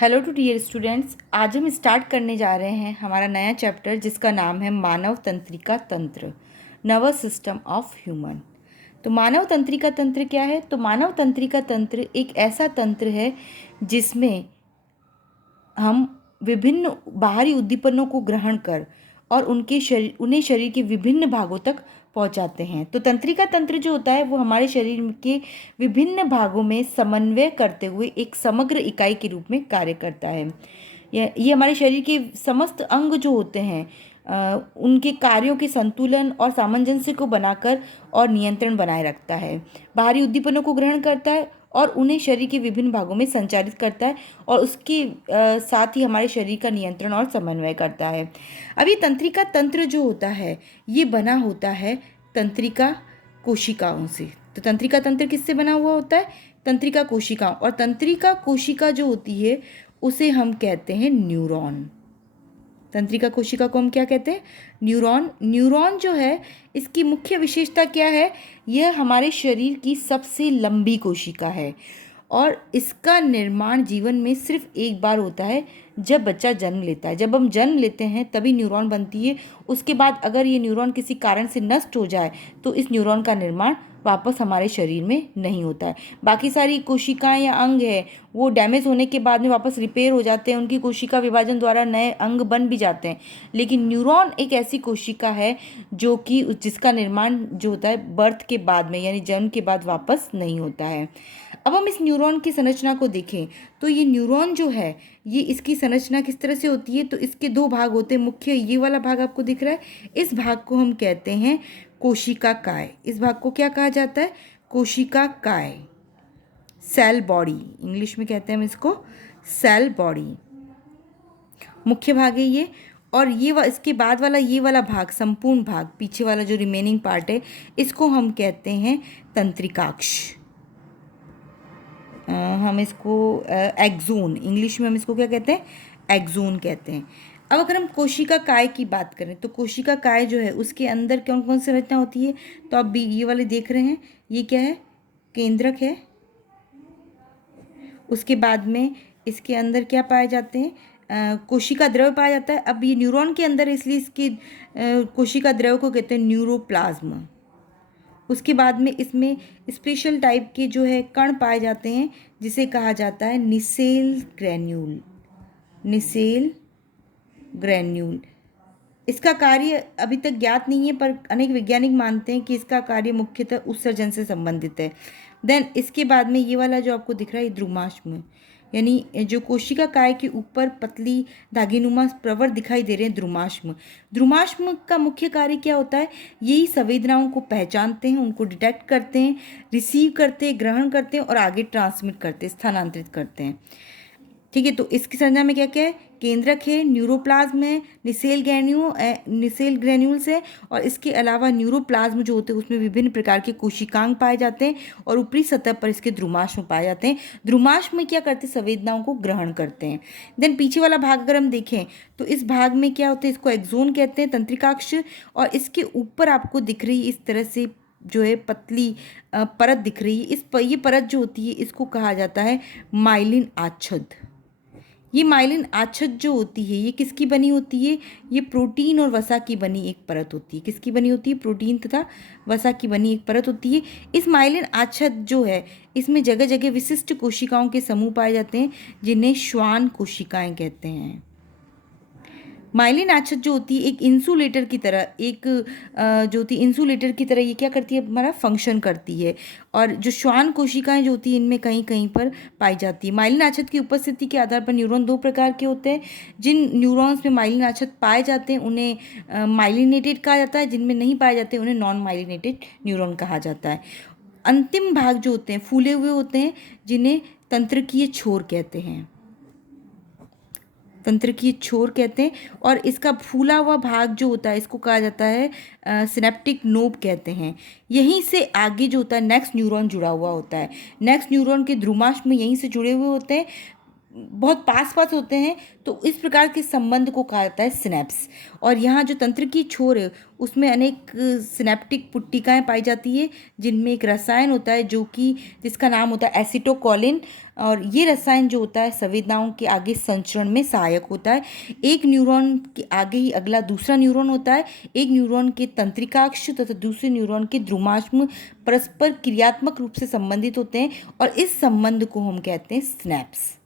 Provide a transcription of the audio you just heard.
Hello to dear students. आज हम start करने जा रहे हैं हमारा नया चैप्टर जिसका नाम है मानव तंत्रिका तंत्र, नर्वस सिस्टम ऑफ ह्यूमन। तो मानव तंत्रिका तंत्र क्या है? तो मानव तंत्रिका तंत्र एक ऐसा तंत्र है जिसमें हम विभिन्न बाहरी उद्दीपनों को ग्रहण कर और उन्हें शरीर के विभिन्न भागों तक पहुंचाते हैं। तो तंत्रिका तंत्र जो होता है वो हमारे शरीर के विभिन्न भागों में समन्वय करते हुए एक समग्र इकाई के रूप में कार्य करता है। ये हमारे शरीर के समस्त अंग जो होते हैं उनके कार्यों के संतुलन और सामंजस्य को बनाकर और नियंत्रण बनाए रखता है। बाहरी उद्दीपनों को ग्रहण करता है और उन्हें शरीर के विभिन्न भागों में संचारित करता है और उसके साथ ही हमारे शरीर का नियंत्रण और समन्वय करता है। अब ये तंत्रिका तंत्र जो होता है ये बना होता है तंत्रिका कोशिकाओं से। तो तंत्रिका तंत्र किससे बना हुआ होता है? तंत्रिका कोशिकाओं। और तंत्रिका कोशिका जो होती है उसे हम कहते हैं न्यूरॉन। तंत्रिका कोशिका को हम क्या कहते हैं? न्यूरॉन। न्यूरॉन जो है इसकी मुख्य विशेषता क्या है? यह हमारे शरीर की सबसे लंबी कोशिका है और इसका निर्माण जीवन में सिर्फ एक बार होता है, जब बच्चा जन्म लेता है। जब हम जन्म लेते हैं तभी न्यूरॉन बनती है। उसके बाद अगर ये न्यूरॉन किसी कारण से नष्ट हो जाए तो इस न्यूरॉन का निर्माण वापस हमारे शरीर में नहीं होता है। बाकी सारी कोशिकाएं या अंग है वो डैमेज होने के बाद में वापस रिपेयर हो जाते हैं, उनकी कोशिका विभाजन द्वारा नए अंग बन भी जाते हैं। लेकिन न्यूरॉन एक ऐसी कोशिका है जो कि जिसका निर्माण जो होता है बर्थ के बाद में यानी जन्म के बाद वापस नहीं होता है। अब हम इस न्यूरॉन की संरचना को देखें तो ये न्यूरॉन जो है ये इसकी संरचना किस तरह से होती है? तो इसके दो भाग होते हैं मुख्य। ये वाला भाग आपको दिख रहा है, इस भाग को हम कहते हैं कोशिका काय। इस भाग को क्या कहा जाता है? कोशिका काय, सेल बॉडी इंग्लिश में कहते हैं हम इसको सेल बॉडी। मुख्य भाग है ये। और इसके बाद वाला ये वाला भाग, संपूर्ण भाग, पीछे वाला जो रिमेनिंग पार्ट है इसको हम कहते हैं तंत्रिकाक्ष। हम इसको एक्सोन, इंग्लिश में हम इसको क्या कहते हैं? एक्सोन कहते हैं। अब अगर हम कोशिका काय की बात करें तो कोशिका काय जो है उसके अंदर कौन कौन सी संरचना होती है? तो आप भी ये वाले देख रहे हैं, ये क्या है? केंद्रक है। उसके बाद में इसके अंदर क्या पाए जाते हैं? कोशिका द्रव्य पाया जाता है। अब ये न्यूरॉन के अंदर इसलिए इसकी कोशिका द्रव्य को कहते हैं न्यूरोप्लाज्म। उसके बाद में इसमें स्पेशल टाइप के जो है कण पाए जाते हैं जिसे कहा जाता है निसेल ग्रैन्यूल। निसेल ग्रैन्यूल इसका कार्य अभी तक ज्ञात नहीं है पर अनेक वैज्ञानिक मानते हैं कि इसका कार्य मुख्यतः उत्सर्जन से संबंधित है। देन इसके बाद में ये वाला जो आपको दिख रहा है ये द्रुमाश्म, यानी जो कोशिका काय के ऊपर पतली धागेनुमा प्रवर दिखाई दे रहे हैं, द्रुमाश्म। द्रुमाश्म का मुख्य कार्य क्या होता है? यही संवेदनाओं को पहचानते हैं, उनको डिटेक्ट करते हैं, रिसीव करते हैं, ग्रहण करते हैं और आगे ट्रांसमिट करते हैं, स्थानांतरित करते हैं। ठीक है, तो इसकी संरचना में क्या क्या है? केंद्रक है, न्यूरोप्लाज्म है, निसेल ग्रैन्यूल्स है और इसके अलावा न्यूरोप्लाज्म जो होते हैं उसमें विभिन्न प्रकार के कोशिकांग पाए जाते हैं और ऊपरी सतह पर इसके द्रुमाश्म पाए जाते हैं। द्रुमाश्म में क्या करते हैं? संवेदनाओं को ग्रहण करते हैं। देन पीछे वाला भाग अगर हम देखें तो इस भाग में क्या होता है? इसको एक्सोन कहते हैं, तंत्रिकाक्ष। और इसके ऊपर आपको दिख रही इस तरह से जो है पतली परत दिख रही है। ये परत जो होती है इसको कहा जाता है माइलिन आच्छद। ये माइलिन आच्छद जो होती है ये किसकी बनी होती है? ये प्रोटीन और वसा की बनी एक परत होती है। किसकी बनी होती है? प्रोटीन तथा वसा की बनी एक परत होती है। इस माइलिन आच्छद जो है इसमें जगह जगह विशिष्ट कोशिकाओं के समूह पाए जाते हैं जिन्हें श्वान कोशिकाएं कहते हैं। माइलिन आच्छद जो होती है एक इंसुलेटर की तरह, जो होती है इंसुलेटर की तरह ये क्या करती है? हमारा फंक्शन करती है। और जो श्वान कोशिकाएं जो होती हैं इनमें कहीं कहीं पर पाई जाती है। माइलिन आच्छद की उपस्थिति के आधार पर न्यूरॉन दो प्रकार के होते हैं। जिन न्यूरॉन्स में माइलिन आच्छद पाए जाते हैं उन्हें माइलिनेटेड कहा जाता है, जिनमें नहीं पाए जाते उन्हें नॉन माइलिनेटेड न्यूरॉन कहा जाता है। अंतिम भाग जो होते हैं फूले हुए होते हैं जिन्हें तंत्रिकीय छोर कहते हैं। तंत्रिकीय छोर कहते हैं। और इसका फूला हुआ भाग जो होता है इसको कहा जाता है सिनेप्टिक नोब कहते हैं। यहीं से आगे जो होता है नेक्स्ट न्यूरॉन जुड़ा हुआ होता है। नेक्स्ट न्यूरॉन के द्रुमाश्म यहीं से जुड़े हुए होते हैं। बहुत पास पास होते हैं, तो इस प्रकार के संबंध को कहा जाता है सिनेप्स। और यहाँ जो तंत्र की छोर है उसमें अनेक सिनेप्टिक पुट्टिकाएं पाई जाती है, जिनमें एक रसायन होता है जो कि जिसका नाम होता है एसिटोकोलिन। और ये रसायन जो होता है संवेदनाओं के आगे संचरण में सहायक होता है। एक न्यूरॉन के आगे ही अगला दूसरा न्यूरॉन होता है। एक न्यूरॉन के तंत्रिकाक्ष तथा दूसरे न्यूरॉन के ध्रुमाश्म परस्पर क्रियात्मक रूप से संबंधित होते हैं, और इस संबंध को हम कहते हैं स्नैप्स।